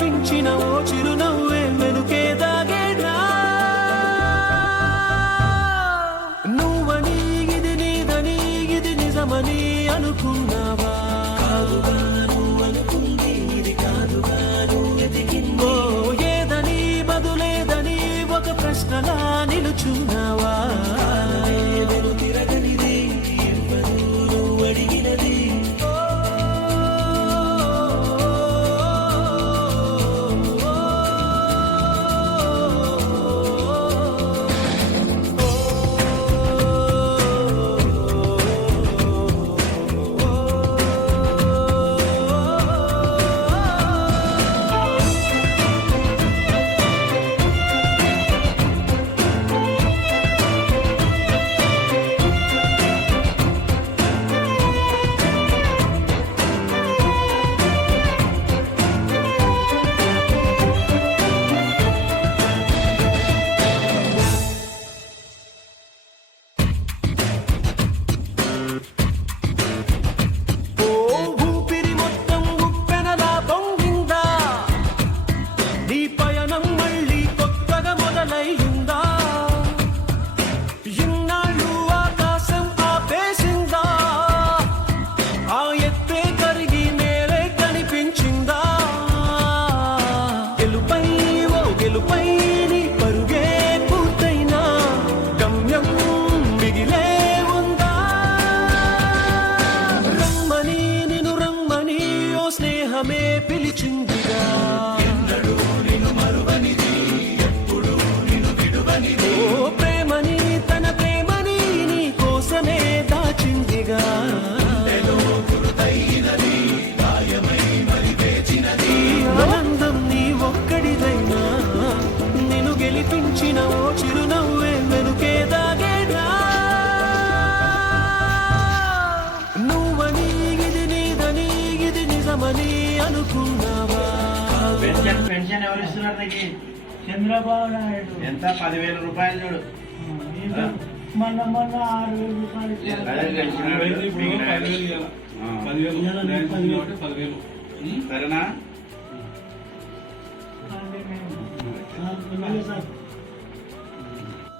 గెలిపించిన ఓ చిరునవ్వే వెనుకే దాగేనా నువ్వని ఇది నీదని ఇది నిజమని అనుకున్నావా కాదుగా నువ్వు అనుకుంది ఇది కాదుగా నువ్వు ఎదిగిందో ఏదని బదులేదని ఒక ప్రశ్నలా నిలుచున్నావా తిరగనిది ఎవ్వరు నువ్వు అడిగినది స్నేహమే పిలిచిందిగా ఎన్నడూ నిన్ను మరువనిది ఎప్పుడు నిన్ను విడువనిది ఓ ప్రేమని తన ప్రేమని నీ కోసమే దాచిందిగా గురుతైనది గాయమై మరి వేచినది ఆనందం నీ ఒక్కడిదైనా నిన్ను గెలిపించిన ఓ చిరునవ్వే వెనుకే దాగేనా నువ్వని ఇది నీదని ఇది నిజమని అనుకున్నావా పెన్షన్ ఎవరు ఇస్తున్నారు దగ్గర చంద్రబాబు నాయుడు ఎంత 10,000 రూపాయలు చూడు మొన్న 6,000 రూపాయలు సరేనా సార్